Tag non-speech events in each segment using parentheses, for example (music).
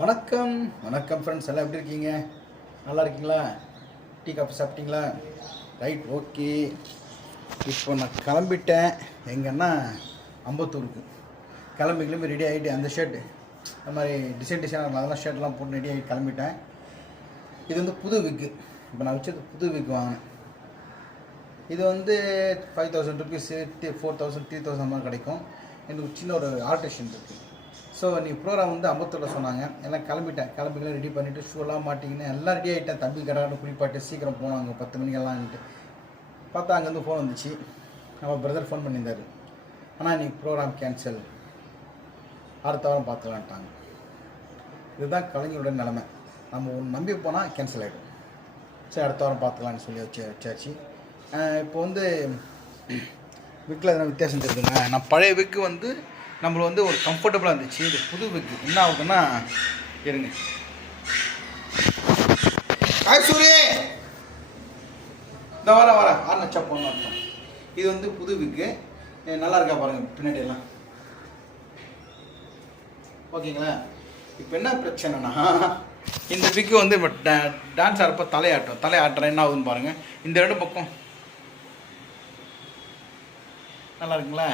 வணக்கம். வணக்கம் ஃப்ரெண்ட்ஸ் எல்லாம் எப்படி இருக்கீங்க? நல்லா இருக்கீங்களா? டீ காஃபி சாப்பிட்டீங்களா? ரைட் ஓகே இப்போ நான் கிளம்பிட்டேன். எங்கன்னா அம்பத்தூருக்கு. கிளம்பி கிளம்பி ரெடி ஆகிட்டு அந்த ஷர்ட் அந்த மாதிரி டிசைன் டிசைனாக அதெல்லாம் ஷர்ட்லாம் போட்டு ரெடி ஆகி கிளம்பிட்டேன். இது வந்து புது விக்கு இப்போ நான் வச்சது புது விக் வாங்கினேன். இது வந்து five thousand rupees four thousand three thousand மாதிரி கிடைக்கும். எனக்கு ஒரு சின்ன ஒரு ஆல்ட்ரேஷன் இருக்குது ஸோ நீ ப்ரோக்ராம் வந்து அம்பத்தூரில் சொன்னாங்க. எல்லாம் கிளம்பிட்டேன். கிளம்பிக்கலாம் ரெடி பண்ணிவிட்டு ஷூலாம் மாட்டிக்கின்னு எல்லாம் ரெடி ஆகிட்டேன் தம்பி கடான்னு குளிப்பாட்டு சீக்கிரம் போனோம் அங்கே பத்து மணிக்கெல்லாம்ன்ட்டு. பார்த்தா அங்கேருந்து ஃபோன் வந்துச்சு. நம்ம பிரதர் ஃபோன் பண்ணியிருந்தார். ஆனால் நீ ப்ரோக்ராம் கேன்சல் அடுத்த வாரம் பார்த்துக்கலான்ட்டாங்க. இதுதான் கலைஞரோட நிலமை. நம்ம ஒன்று நம்பி போனால் கேன்சல் ஆகிடும் சரி அடுத்த வாரம் பார்த்துக்கலான்னு சொல்லி வச்சு வச்சாச்சு. இப்போ வந்து விக்கில் எதனா வித்தியாசம் தெரியுதுங்க நான் பழைய விக்கு வந்து நம்மளுக்கு வந்து ஒரு கம்ஃபர்டபுளாக இருந்துச்சு. இது புது விக்கு என்ன ஆகுதுன்னா இருங்க. ஹாய் இந்த வர வர. ஆர்னச்சா போகணும் அர்த்தம் இது வந்து புது விக்கு நல்லா இருக்கா பாருங்க பின்னாடி எல்லாம். ஓகேங்களா? இப்போ என்ன பிரச்சனைனா இந்த விக்கு வந்து டான்ஸ் ஆடுறப்ப தலையாட்டும். தலையாட்டுறேன் என்ன ஆகுதுன்னு பாருங்கள் இந்த ரெண்டு பக்கம் நல்லா இருக்குங்களா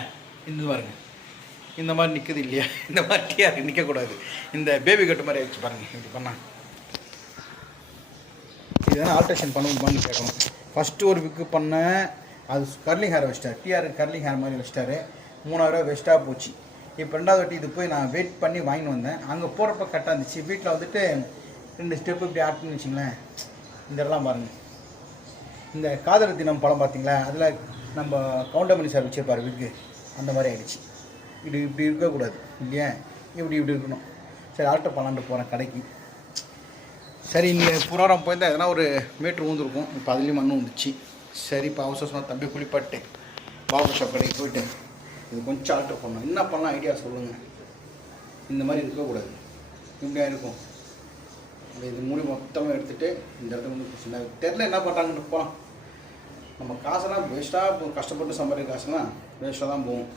இந்த பாருங்கள் இந்த மாதிரி நிற்குது இல்லையா? (laughs) இந்த மாதிரி டிஆர் நிற்கக்கூடாது இந்த பேபி கட்டு மாதிரி வச்சு பாருங்கள் இப்படி பண்ணால் இது வேணால் ஆல்ட்ரேஷன் பண்ணணுமான்னு கேட்கணும். ஃபஸ்ட்டு ஒரு விக்கு பண்ணேன் அது கர்லிங் ஹேர் வச்சிட்டார். டிஆர் கர்லிங் ஹேர் மாதிரி வச்சிட்டாரு. மூணாயிரம் வெஸ்ட்டாக போச்சு. இப்போ ரெண்டாவது வாட்டி இது போய் நான் வெயிட் பண்ணி வாங்கிட்டு வந்தேன். அங்கே போகிறப்ப கரெக்டாக இருந்துச்சு. வீட்டில் வந்துட்டு ரெண்டு ஸ்டெப்பு இப்படி ஆட்டுன்னு வச்சுங்களேன். இந்த இடம்லாம் பாருங்கள் இந்த காதல் தினம் படம் பார்த்தீங்களா? அதில் நம்ம கவுண்டமணி சார் வச்சிருப்பார் விக்கு. அந்த மாதிரி ஆகிடுச்சு இது இப்படி இருக்கக்கூடாது இல்லையா? இப்படி இப்படி இருக்கணும். சரி ஆல்ட்டர் பண்ணலான்ட்டு போகிறேன் கடைக்கு. சரி இங்கே புரோரம் போயிருந்தால் எதனா ஒரு மீட்ரு ஊந்துருக்கும். இப்போ அதுலேயும் மண்ணு வந்துச்சு சரி இப்போ அவசரமாக தம்பி குளிப்பாட்டு. பாபு ஷாப் கடைக்கு போயிட்டு இது கொஞ்சம் ஆல்ட்டர் பண்ணணும். என்ன பண்ணலாம் ஐடியா சொல்லுங்கள் இந்த மாதிரி இருக்கக்கூடாது. இப்படியா இருக்கும். இது மூடி மொத்தமாக எடுத்துகிட்டு இந்த இடத்துல வந்து தெரில என்ன பண்ணுறாங்கன்னு போகலாம் நம்ம காசெல்லாம் வேஸ்ட்டாக போ கஷ்டப்பட்டு சம்பாதிக்கிற காசுலாம் வேஸ்ட்டாக தான் போகும்.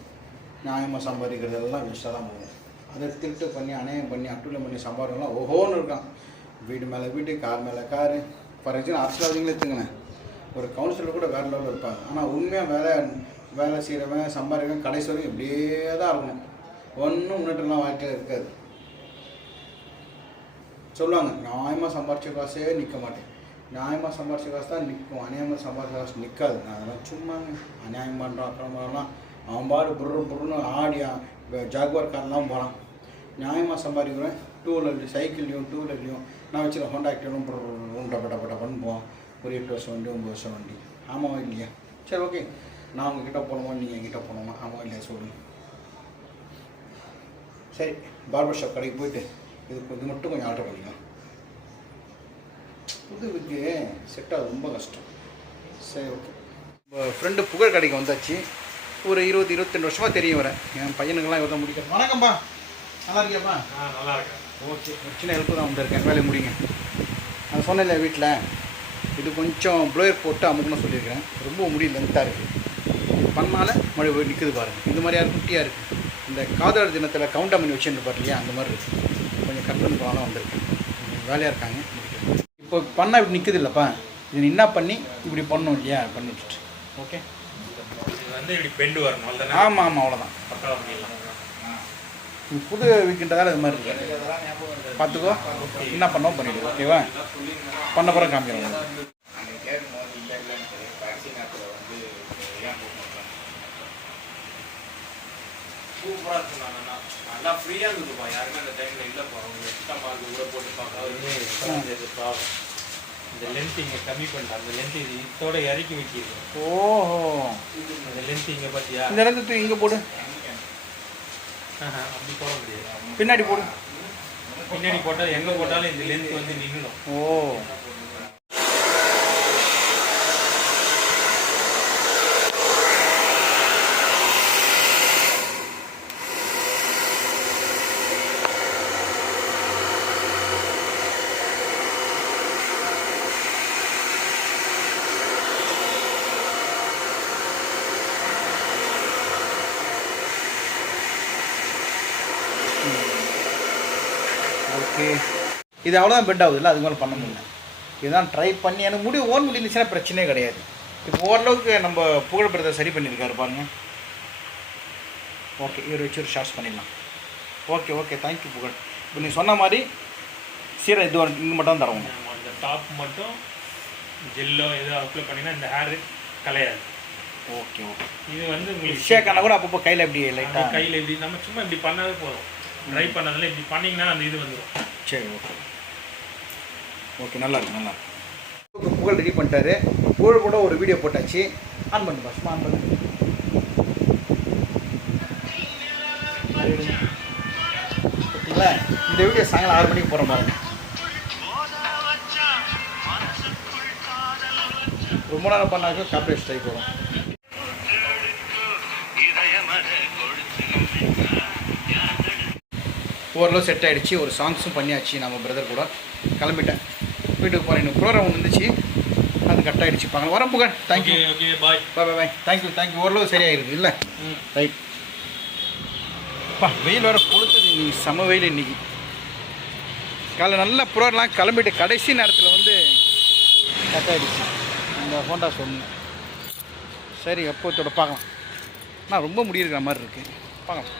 நியாயமாக சம்பாதிக்கிறது எல்லாம் வேஸ்ட்டாக தான் போகும். அதை திருட்டு பண்ணி அணையம் பண்ணி அட்டுலம் பண்ணி சம்பாதிக்கலாம் ஓஹோன்னு இருக்கான். வீடு மேலே வீடு கார் மேலே காரு. ஃபார் எக்ஸாம்பிள் அரசியல்வாதிகளே எடுத்துங்களேன் ஒரு கவுன்சிலர் கூட வேறு லெவலில் இருப்பாங்க. ஆனால் உண்மையாக வேலை வேலை செய்கிறவன் சம்பாதிக்கிறவன் கடைசி வரைக்கும் இப்படியே தான் இருக்கும் ஒன்றும் முன்னேற்றம்லாம் வாழ்க்கையில் இருக்காது. சொல்லுவாங்க நியாயமாக சம்பாரிச்ச காசே நிற்க மாட்டேன். நியாயமாக சம்பாரிச்ச காசு தான் நிற்கும் அநியாயமாக சம்பாரிச்ச காசு நிற்காது அதெல்லாம் சும்மாங்க அநியாயம் பண்ணுறான் அக்கிரமம்லாம் அவன் பாரு புரு புருன்னு ஆடி ஜாகுவார் கார்லாம் போகிறான் நியாயமாக சம்பாதிக்கிறேன் டூ வீலர்லையும் சைக்கிள்லையும் டூ வீலர்லையும் நான் வச்சுருக்க ஹோண்டா ஆக்டிவும் உண்டை பட்ட பட்ட பண்ணுவோம் ஒரு எட்டு வருஷம் வண்டி ஒம்பது வருஷம் வண்டி. ஆமாவா இல்லையா? சரி ஓகே நான் உங்ககிட்ட போனோமா நீங்கள் என்கிட்ட போனோமா ஆமாம் இல்லையா? சொல்லுங்கள் சரி பார்பர் ஷாப் கடைக்கு போயிட்டு இது இது மட்டும் கொஞ்சம் ஆர்டர் பண்ணிக்கலாம். புதுவுக்கு செட் ஆகுது ரொம்ப கஷ்டம். சரி ஓகே இப்போ ஃப்ரெண்டு புகழ் கடைக்கு வந்தாச்சு. ஒரு இருபது இருபத்தெண்டு வருஷமாக தெரியும் வரேன் என் பையனுக்கெல்லாம் தான் முடிக்கிறேன் வணக்கம்ப்பா. நல்லா இருக்கியாப்பா? ஆ நல்லா இருக்கேன். ஓகே ஒரு சின்ன ஹெல்ப்பு தான் வந்திருக்கேன் வேலையை முடிங்க. நான் சொன்னேன்ல வீட்டில் இது கொஞ்சம் ப்ளோயர் போட்டு அமுக்கணும் சொல்லியிருக்கேன் ரொம்ப முடி லென்த்தாக இருக்குது பண்ணால மழை போய் நிற்குது பாருங்கள் இந்த மாதிரியா குட்டியாக இருக்குது இந்த காதலர் தினத்தில் கவுண்டா பண்ணி வச்சுருப்பார் இல்லையா? அந்த மாதிரி இருக்குது கொஞ்சம் கட் பண்ணி போகலாம் வந்திருக்கேன் கொஞ்சம் வேலையாக இருக்காங்க. இப்போ பண்ணால் இப்படி நிற்குது இல்லைப்பா இது என்ன பண்ணி இப்படி பண்ணணும் இல்லையா? பண்ணி வச்சுட்டு ஓகே இது வந்து இப்படி பெண்டு வரணும் அவ்வளோதானே ஆமாம் ஆமாம் அவ்வளோதான் பண்ணிடலாம். இது புது வீக்குன்றதால இது மாதிரி இருக்கு. பார்த்துக்கோ என்ன பண்ணோம் பண்ணிவிடு ஓகேவா பண்ண பிறகு காமிக்கிறேன் சூப்பராக நான் ஃப்ரீயாக இருந்துருப்பா யாருமே அந்த டைமில் இல்லைப்பா. அவங்க எக்ஸ்ட்ரா மார்க் கூட போட்டு பார்க்க இந்த லென்த் இங்கே கம்மி பண்ணிட்டேன் அந்த லென்த் இது இதோட இறக்கி வைக்கிறது ஓஹோ. அந்த லென்த் இங்கே பார்த்தியா இந்த இடத்துல தூக்கி இங்கே போடு. ஆஹா, அப்படி போட முடியாது. பின்னாடி போடு. பின்னாடி போட்டால் எங்கே போட்டாலும் இந்த லென்த் வந்து நின்றுடும் ஓ. ஓகே இது அவ்வளோதான் பெட் ஆகுதுல்ல அதுக்கு மேலே பண்ண முடியல. இதுதான் ட்ரை பண்ணி எனக்கு முடி ஓன் முடி இருந்துச்சுன்னா பிரச்சனையே கிடையாது. இப்போ ஓரளவுக்கு நம்ம புகழ் பிரதர் சரி பண்ணியிருக்காரு பாருங்க. ஓகே இவர் வச்சு ஒரு ஷார்ட்ஸ் பண்ணிடலாம். ஓகே ஓகே தேங்க்யூ புகழ். இப்போ நீ சொன்ன மாதிரி சீரை இது இங்கே மட்டும் தான் தரவும் இந்த டாப் மட்டும் ஜெல்லோ ஏதோ அப்ளை பண்ணினா இந்த ஹேர் கலையாது. ஓகே ஓகே இது வந்து உங்களுக்கு ஷேக் ஆனால் கூட அப்பப்போ கையில் எப்படி லைட்டாக கையில் இப்படி நம்ம சும்மா இப்படி பண்ணாவே போதும். ட்ரை பண்ணதில் இப்படி பண்ணீங்கன்னா அந்த இது வந்துடும் சரி ஓகே ஓகே நல்லா இருக்கு நல்லா இருக்கு புகழ் ரெடி பண்ணிட்டாரு. புகழ் கூட ஒரு வீடியோ போட்டாச்சு. ஆன் பண்ணு பாஸ் ஆன் பண்ணு. இந்த வீடியோ சாயங்காலம் ஆறு மணிக்கு போகிற மாதிரி ரொம்ப நேரம் பண்ணாக்க காப்பரேட் ஸ்ட்ரைக் வரும். ஓரளவு செட் ஆகிடுச்சு ஒரு சாங்ஸும் பண்ணியாச்சு நம்ம பிரதர் கூட. கிளம்பிட்டேன். வீட்டுக்கு இன்னும் ப்ரோக்ராம் வந்துச்சு அது கட் ஆகிடுச்சு பாங்க வரேன் Pugazh. Thank you okay bye bye bye thank you thank you ஓரளவு சரியாயிருக்கு இல்லை? ரைட் பா வெயில் வர கொளுத்துது. இன்னைக்கு செம வெயில் இன்னைக்கு. காலைல நல்ல ப்ரோக்ராம் கிளம்பிட்டு கடைசி நேரத்தில் வந்து கட் ஆகிடுச்சு இந்த ஹோண்டா சொன்னேன் சரி எப்போ பார்க்கலாம். ஆனால் ரொம்ப முடியிருக்கிற மாதிரி இருக்குது பார்க்கலாம்.